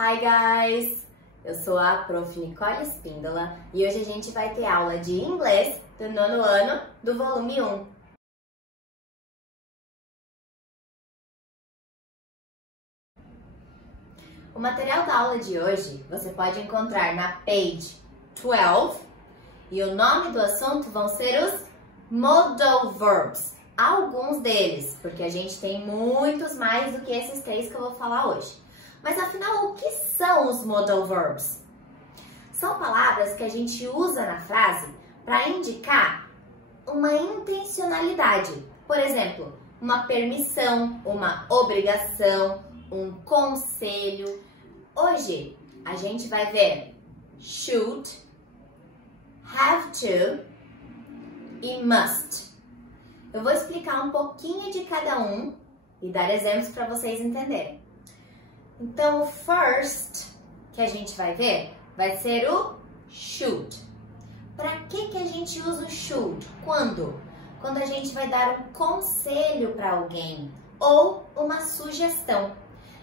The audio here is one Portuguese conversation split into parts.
Hi guys! Eu sou a Prof. Nicole Espíndola e hoje a gente vai ter aula de inglês do nono ano do volume 1. O material da aula de hoje você pode encontrar na page 12 e o nome do assunto vão ser os modal verbs. Alguns deles, porque a gente tem muitos mais do que esses 3 que eu vou falar hoje. Mas afinal, o que são os modal verbs? São palavras que a gente usa na frase para indicar uma intencionalidade. Por exemplo, uma permissão, uma obrigação, um conselho. Hoje a gente vai ver should, have to e must. Eu vou explicar um pouquinho de cada um e dar exemplos para vocês entenderem. Então, o first que a gente vai ver vai ser o should. Para que a gente usa o should? Quando? Quando a gente vai dar um conselho para alguém ou uma sugestão.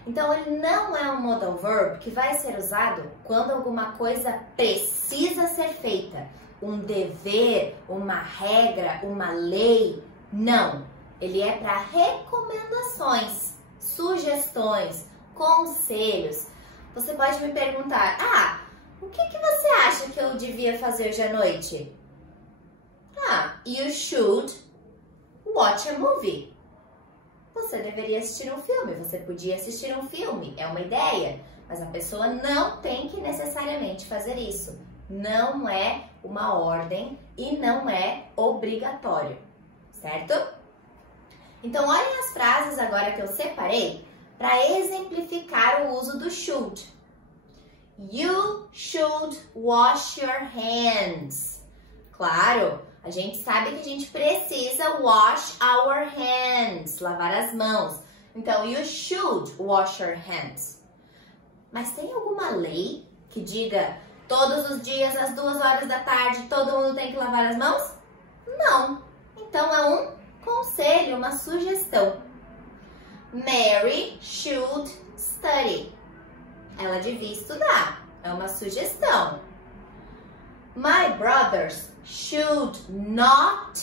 Então, ele não é um modal verb que vai ser usado quando alguma coisa precisa ser feita. Um dever, uma regra, uma lei. Não. Ele é para recomendações, sugestões, conselhos. Você pode me perguntar, o que você acha que eu devia fazer hoje à noite? You should watch a movie. Você deveria assistir um filme, você podia assistir um filme, é uma ideia, mas a pessoa não tem que necessariamente fazer isso. Não é uma ordem e não é obrigatório, certo? Então, olhem as frases agora que eu separei para exemplificar o uso do should. You should wash your hands. Claro, a gente sabe que a gente precisa wash our hands, lavar as mãos. Então, you should wash your hands. Mas tem alguma lei que diga todos os dias às 2 horas da tarde todo mundo tem que lavar as mãos? Não. Então, é um conselho, uma sugestão. Mary should study. Ela devia estudar. É uma sugestão. My brothers should not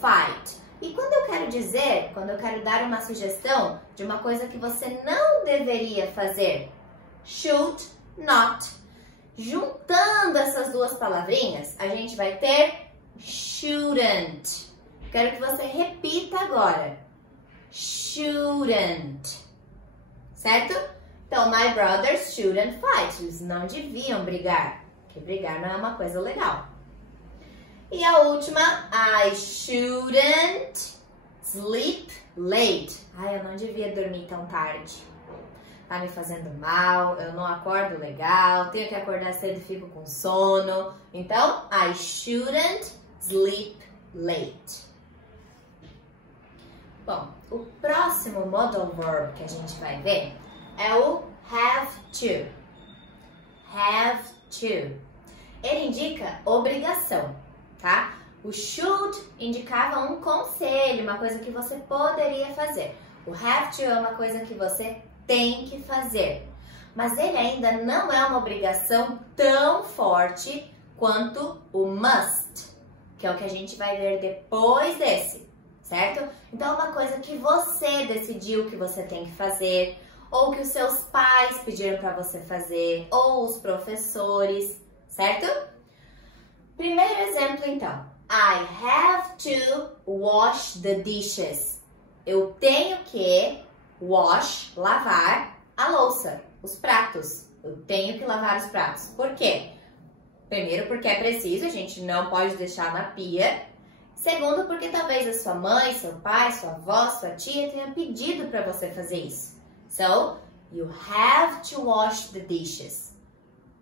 fight. E quando eu quero dar uma sugestão de uma coisa que você não deveria fazer, should not. Juntando essas duas palavrinhas, a gente vai ter shouldn't. Quero que você repita agora. Shouldn't. Certo? Então, my brothers shouldn't fight. Eles não deviam brigar, porque brigar não é uma coisa legal. E a última, I shouldn't sleep late. Eu não devia dormir tão tarde. Tá me fazendo mal, eu não acordo legal, tenho que acordar cedo e fico com sono. Então, I shouldn't sleep late. Bom, o próximo modal verb que a gente vai ver é o have to. Have to. Ele indica obrigação, tá? O should indicava um conselho, uma coisa que você poderia fazer. O have to é uma coisa que você tem que fazer. Mas ele ainda não é uma obrigação tão forte quanto o must, que é o que a gente vai ver depois desse. Certo? Então, é uma coisa que você decidiu que você tem que fazer, ou que os seus pais pediram para você fazer, ou os professores, certo? Primeiro exemplo, então. I have to wash the dishes. Eu tenho que wash, lavar a louça, os pratos. Eu tenho que lavar os pratos. Por quê? Primeiro, porque é preciso, a gente não pode deixar na pia. Segundo, porque talvez a sua mãe, seu pai, sua avó, sua tia tenha pedido para você fazer isso. So, you have to wash the dishes.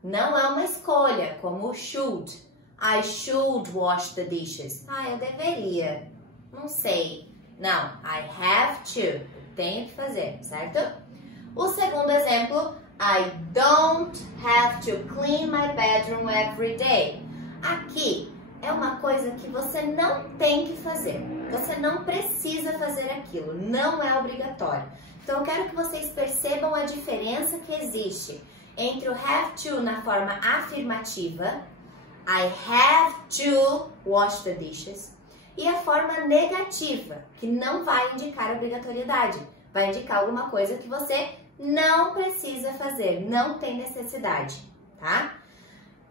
Não é uma escolha, como should. I should wash the dishes. Eu deveria. Não sei. Não, I have to. Eu tenho que fazer, certo? O segundo exemplo, I don't have to clean my bedroom every day. Aqui é uma coisa que você não tem que fazer. Você não precisa fazer aquilo, não é obrigatório. Então, eu quero que vocês percebam a diferença que existe entre o have to na forma afirmativa, I have to wash the dishes, e a forma negativa, que não vai indicar obrigatoriedade, vai indicar alguma coisa que você não precisa fazer, não tem necessidade, tá?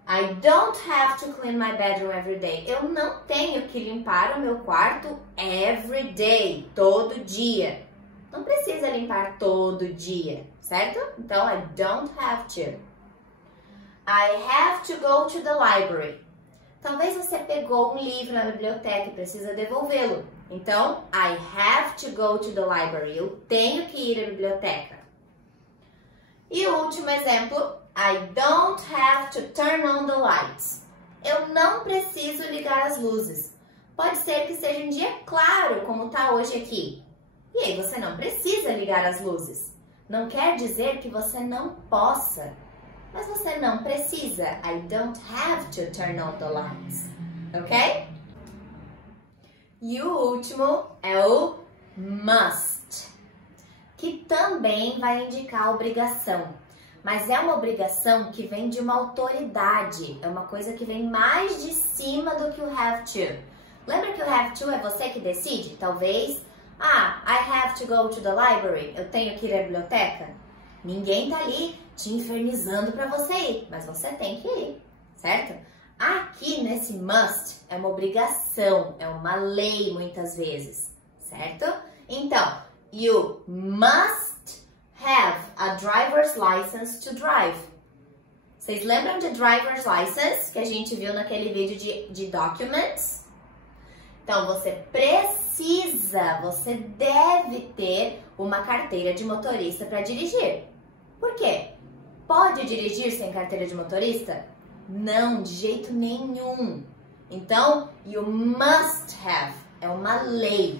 I don't have to clean my bedroom every day. Eu não tenho que limpar o meu quarto every day, todo dia. Não precisa limpar todo dia, certo? Então, I don't have to. I have to go to the library. Talvez você pegou um livro na biblioteca e precisa devolvê-lo. Então, I have to go to the library. Eu tenho que ir à biblioteca. E o último exemplo, I don't have to turn on the lights. Eu não preciso ligar as luzes. Pode ser que seja um dia claro, como está hoje aqui. E aí você não precisa ligar as luzes. Não quer dizer que você não possa. Mas você não precisa. I don't have to turn on the lights. Ok? E o último é o must, que também vai indicar obrigação. Mas é uma obrigação que vem de uma autoridade. É uma coisa que vem mais de cima do que o have to. Lembra que o have to é você que decide? Talvez, I have to go to the library. Eu tenho que ir à biblioteca. Ninguém tá ali te infernizando para você ir, mas você tem que ir, certo? Aqui nesse must é uma obrigação, é uma lei muitas vezes, certo? Então, you must have a driver's license to drive. Vocês lembram de driver's license que a gente viu naquele vídeo de documents? Então, você precisa, você deve ter uma carteira de motorista para dirigir. Por quê? Pode dirigir sem carteira de motorista? Não, de jeito nenhum. Então, you must have, é uma lei.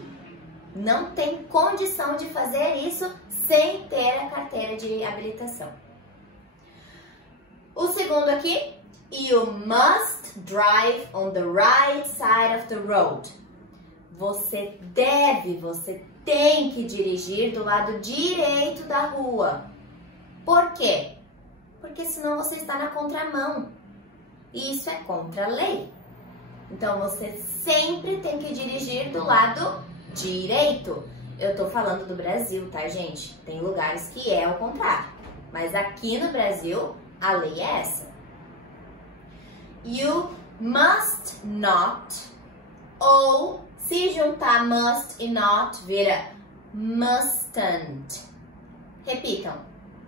Não tem condição de fazer isso sem ter a carteira de habilitação. O segundo aqui, you must drive on the right side of the road. Você deve, você tem que dirigir do lado direito da rua. Por quê? Porque senão você está na contramão. E isso é contra a lei. Então, você sempre tem que dirigir do lado direito. Eu tô falando do Brasil, tá, gente? Tem lugares que é o contrário. Mas aqui no Brasil, a lei é essa. You must not, ou se juntar must e not, vira mustn't. Repitam.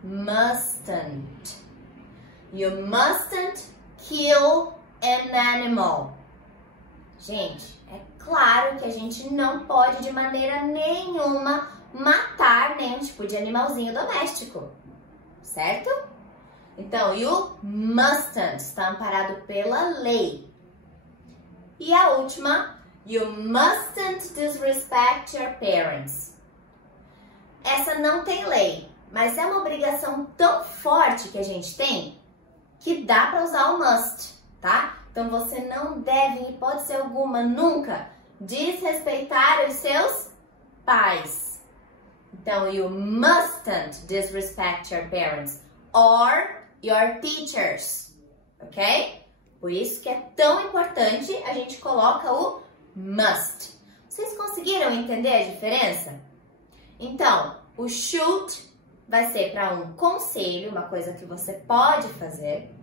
Mustn't. You mustn't kill an animal. Gente, é claro que a gente não pode de maneira nenhuma matar nenhum tipo de animalzinho doméstico, certo? Então, you mustn't está amparado pela lei. E a última, you mustn't disrespect your parents. Essa não tem lei, mas é uma obrigação tão forte que a gente tem que dá para usar o must, tá? Então você não deve, em hipótese alguma, nunca desrespeitar os seus pais. Então, you mustn't disrespect your parents or your teachers, ok? Por isso que é tão importante a gente coloca o must. Vocês conseguiram entender a diferença? Então, o should vai ser para um conselho, uma coisa que você pode fazer.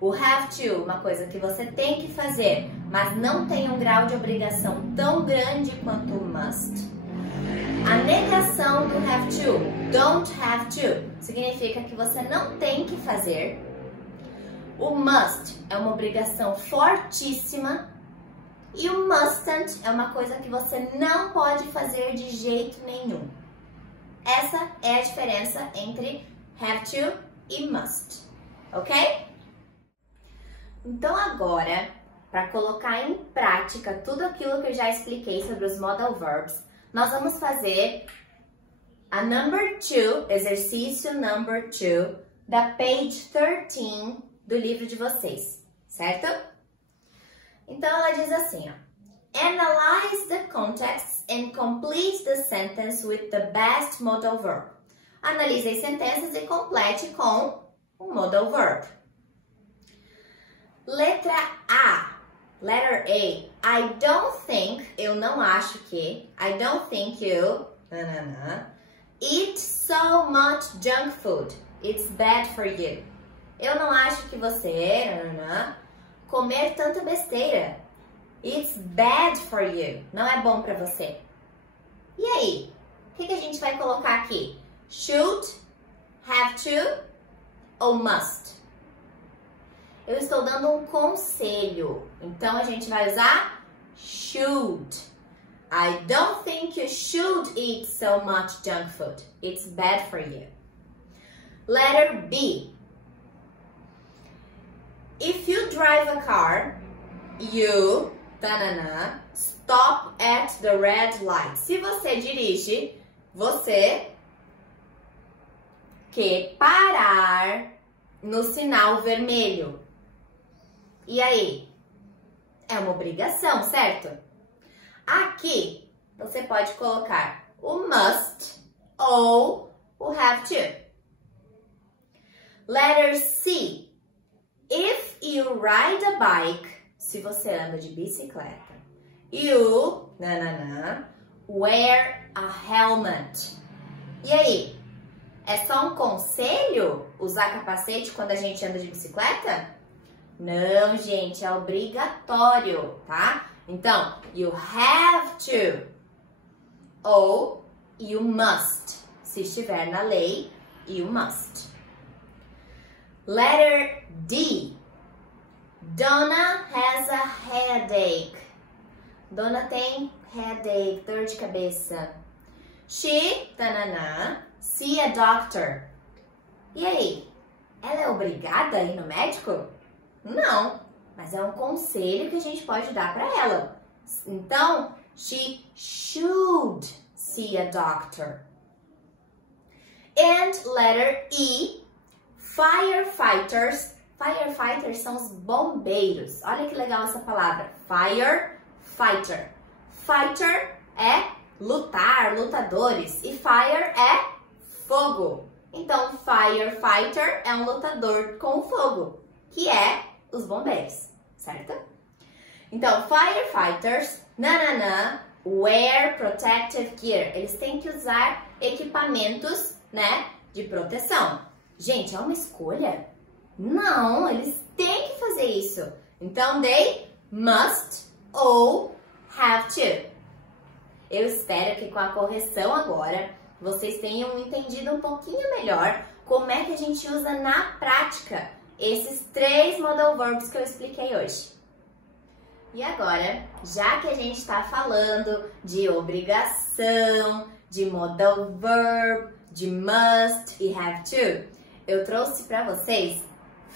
O have to, uma coisa que você tem que fazer, mas não tem um grau de obrigação tão grande quanto o must. A negação do have to, don't have to, significa que você não tem que fazer. O must é uma obrigação fortíssima. E o mustn't é uma coisa que você não pode fazer de jeito nenhum. Essa é a diferença entre have to e must, ok? Então agora, para colocar em prática tudo aquilo que eu já expliquei sobre os modal verbs, nós vamos fazer a number 2, exercício number 2, da page 13 do livro de vocês, certo? Então ela diz assim, ó. Analyze the context and complete the sentence with the best modal verb. Analise as sentenças e complete com um modal verb. Letra A. Letter A. I don't think, eu não acho que, I don't think you, eat so much junk food. It's bad for you. Eu não acho que você, comer tanta besteira. It's bad for you. Não é bom pra você. E aí? O que a gente vai colocar aqui? Should, have to ou must? Eu estou dando um conselho. Então, a gente vai usar should. I don't think you should eat so much junk food. It's bad for you. Letter B. If you drive a car, you, stop at the red light. Se você dirige, você quer parar no sinal vermelho. E aí? É uma obrigação, certo? Aqui, você pode colocar o must ou o have to. Letter C. If you ride a bike, se você anda de bicicleta, you, wear a helmet. E aí? É só um conselho usar capacete quando a gente anda de bicicleta? Não, gente, é obrigatório, tá? Então, you have to ou you must. Se estiver na lei, you must. Letter D. Donna has a headache. Donna tem headache, dor de cabeça. She, see a doctor. E aí? Ela é obrigada a ir no médico? Não, mas é um conselho que a gente pode dar para ela. Então, she should see a doctor. And letter E, firefighters. Firefighters são os bombeiros. Olha que legal essa palavra. Firefighter. Fighter é lutar, lutadores. E fire é fogo. Então, firefighter é um lutador com fogo, que é os bombeiros, certo? Então, firefighters, wear protective gear. Eles têm que usar equipamentos, de proteção. Gente, é uma escolha? Não, eles têm que fazer isso. Então, they must ou have to. Eu espero que com a correção agora, vocês tenham entendido um pouquinho melhor como é que a gente usa na prática esses 3 modal verbs que eu expliquei hoje. E agora, já que a gente está falando de obrigação, de modal verb, de must e have to, eu trouxe para vocês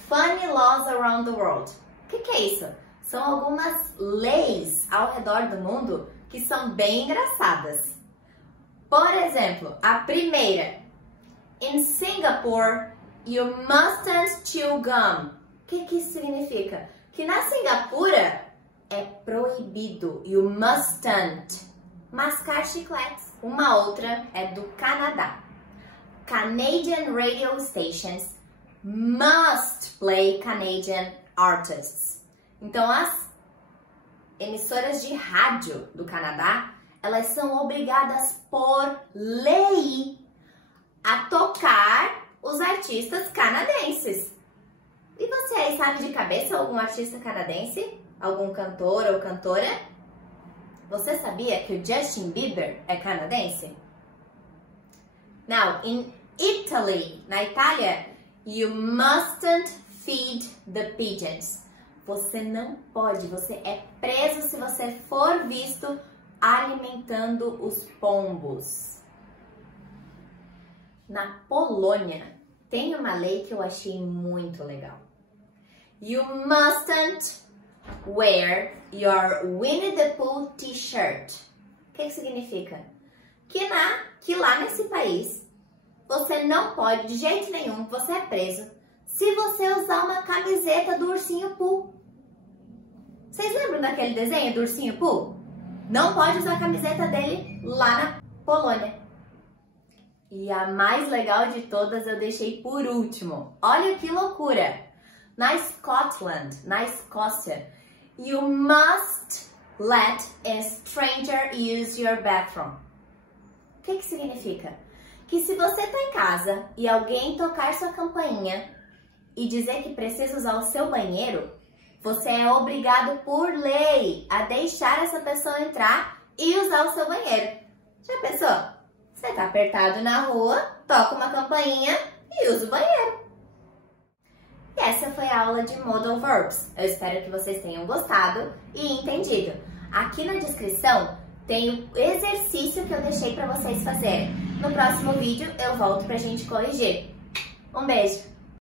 Funny Laws Around the World. O que é isso? São algumas leis ao redor do mundo que são bem engraçadas. Por exemplo, a primeira. In Singapore, you mustn't chew gum. O que isso significa? Que na Singapura é proibido, you mustn't, mascar chicletes. Uma outra é do Canadá. Canadian radio stations must play Canadian artists. Então, as emissoras de rádio do Canadá, elas são obrigadas por lei a tocar os artistas canadenses. E você aí sabe de cabeça algum artista canadense? Algum cantor ou cantora? Você sabia que o Justin Bieber é canadense? Now, in Italy, na Itália, you mustn't feed the pigeons. Você não pode, você é preso se você for visto alimentando os pombos. Na Polônia, tem uma lei que eu achei muito legal. You mustn't wear your Winnie the Pooh t-shirt. O que significa? Que lá nesse país, você não pode, de jeito nenhum, você é preso se você usar uma camiseta do Ursinho Pooh. Vocês lembram daquele desenho do Ursinho Pooh? Não pode usar a camiseta dele lá na Polônia. E a mais legal de todas eu deixei por último. Olha que loucura! Na Scotland, na Escócia, you must let a stranger use your bathroom. O que significa? Que se você tá em casa e alguém tocar sua campainha e dizer que precisa usar o seu banheiro, você é obrigado por lei a deixar essa pessoa entrar e usar o seu banheiro. Já pensou? Você tá apertado na rua, toca uma campainha e usa o banheiro. E essa foi a aula de Modal Verbs. Eu espero que vocês tenham gostado e entendido. Aqui na descrição tem o exercício que eu deixei para vocês fazerem. No próximo vídeo eu volto pra gente corrigir. Um beijo!